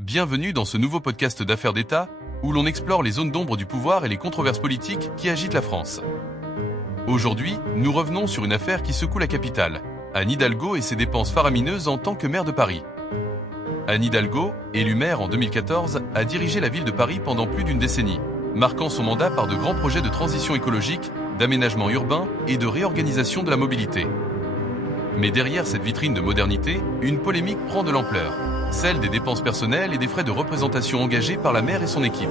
Bienvenue dans ce nouveau podcast d'affaires d'État, où l'on explore les zones d'ombre du pouvoir et les controverses politiques qui agitent la France. Aujourd'hui, nous revenons sur une affaire qui secoue la capitale, Anne Hidalgo et ses dépenses faramineuses en tant que maire de Paris. Anne Hidalgo, élue maire en 2014, a dirigé la ville de Paris pendant plus d'une décennie, marquant son mandat par de grands projets de transition écologique, d'aménagement urbain et de réorganisation de la mobilité. Mais derrière cette vitrine de modernité, une polémique prend de l'ampleur, celle des dépenses personnelles et des frais de représentation engagés par la maire et son équipe.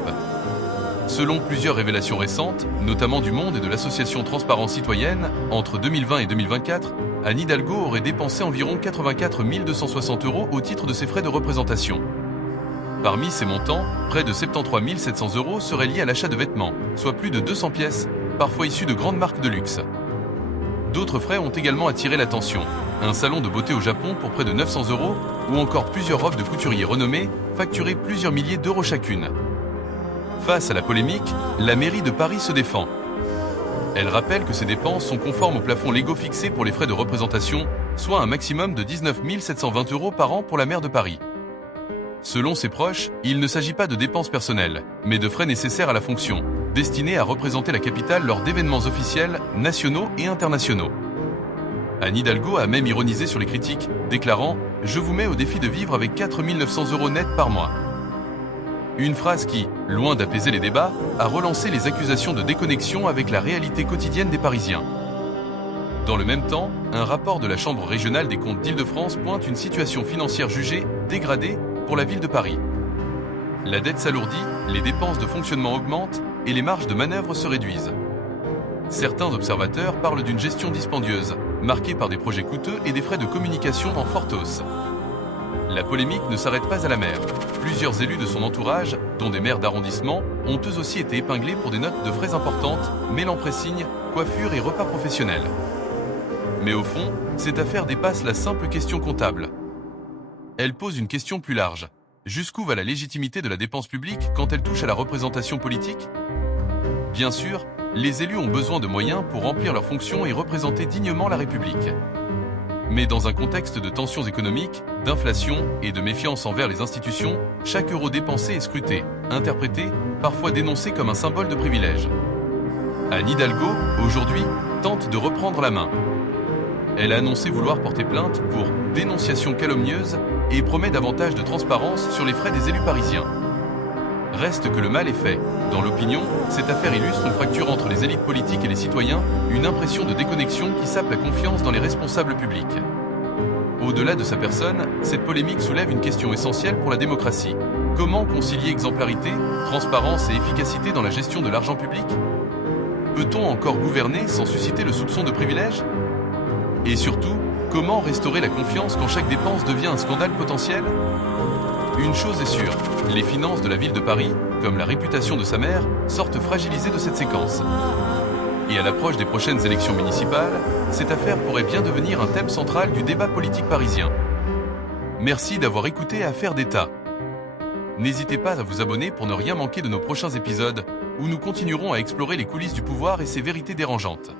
Selon plusieurs révélations récentes, notamment du Monde et de l'association Transparence Citoyenne, entre 2020 et 2024, Anne Hidalgo aurait dépensé environ 84 260 € au titre de ses frais de représentation. Parmi ces montants, près de 73 700 € seraient liés à l'achat de vêtements, soit plus de 200 pièces, parfois issues de grandes marques de luxe. D'autres frais ont également attiré l'attention. Un salon de beauté au Japon pour près de 900 € ou encore plusieurs robes de couturiers renommés facturées plusieurs milliers d'euros chacune. Face à la polémique, la mairie de Paris se défend. Elle rappelle que ces dépenses sont conformes aux plafonds légaux fixés pour les frais de représentation, soit un maximum de 19 720 € par an pour la maire de Paris. Selon ses proches, il ne s'agit pas de dépenses personnelles, mais de frais nécessaires à la fonction, destinés à représenter la capitale lors d'événements officiels, nationaux et internationaux. Anne Hidalgo a même ironisé sur les critiques, déclarant « Je vous mets au défi de vivre avec 4 900 € net par mois ». Une phrase qui, loin d'apaiser les débats, a relancé les accusations de déconnexion avec la réalité quotidienne des Parisiens. Dans le même temps, un rapport de la Chambre régionale des comptes d'Île-de-France pointe une situation financière jugée dégradée pour la ville de Paris. La dette s'alourdit, les dépenses de fonctionnement augmentent et les marges de manœuvre se réduisent. Certains observateurs parlent d'une gestion dispendieuse, marquée par des projets coûteux et des frais de communication en forte hausse. La polémique ne s'arrête pas à la maire. Plusieurs élus de son entourage, dont des maires d'arrondissement, ont eux aussi été épinglés pour des notes de frais importantes, mêlant pressing, coiffure et repas professionnels. Mais au fond, cette affaire dépasse la simple question comptable. Elle pose une question plus large. Jusqu'où va la légitimité de la dépense publique quand elle touche à la représentation politique ? Bien sûr, les élus ont besoin de moyens pour remplir leurs fonctions et représenter dignement la République. Mais dans un contexte de tensions économiques, d'inflation et de méfiance envers les institutions, chaque euro dépensé est scruté, interprété, parfois dénoncé comme un symbole de privilège. Anne Hidalgo, aujourd'hui, tente de reprendre la main. Elle a annoncé vouloir porter plainte pour dénonciation calomnieuse et promet davantage de transparence sur les frais des élus parisiens. Reste que le mal est fait. Dans l'opinion, cette affaire illustre une fracture entre les élites politiques et les citoyens, une impression de déconnexion qui sape la confiance dans les responsables publics. Au-delà de sa personne, cette polémique soulève une question essentielle pour la démocratie. Comment concilier exemplarité, transparence et efficacité dans la gestion de l'argent public ? Peut-on encore gouverner sans susciter le soupçon de privilège ? Et surtout, comment restaurer la confiance quand chaque dépense devient un scandale potentiel ? Une chose est sûre, les finances de la ville de Paris, comme la réputation de sa maire, sortent fragilisées de cette séquence. Et à l'approche des prochaines élections municipales, cette affaire pourrait bien devenir un thème central du débat politique parisien. Merci d'avoir écouté Affaires d'État. N'hésitez pas à vous abonner pour ne rien manquer de nos prochains épisodes, où nous continuerons à explorer les coulisses du pouvoir et ses vérités dérangeantes.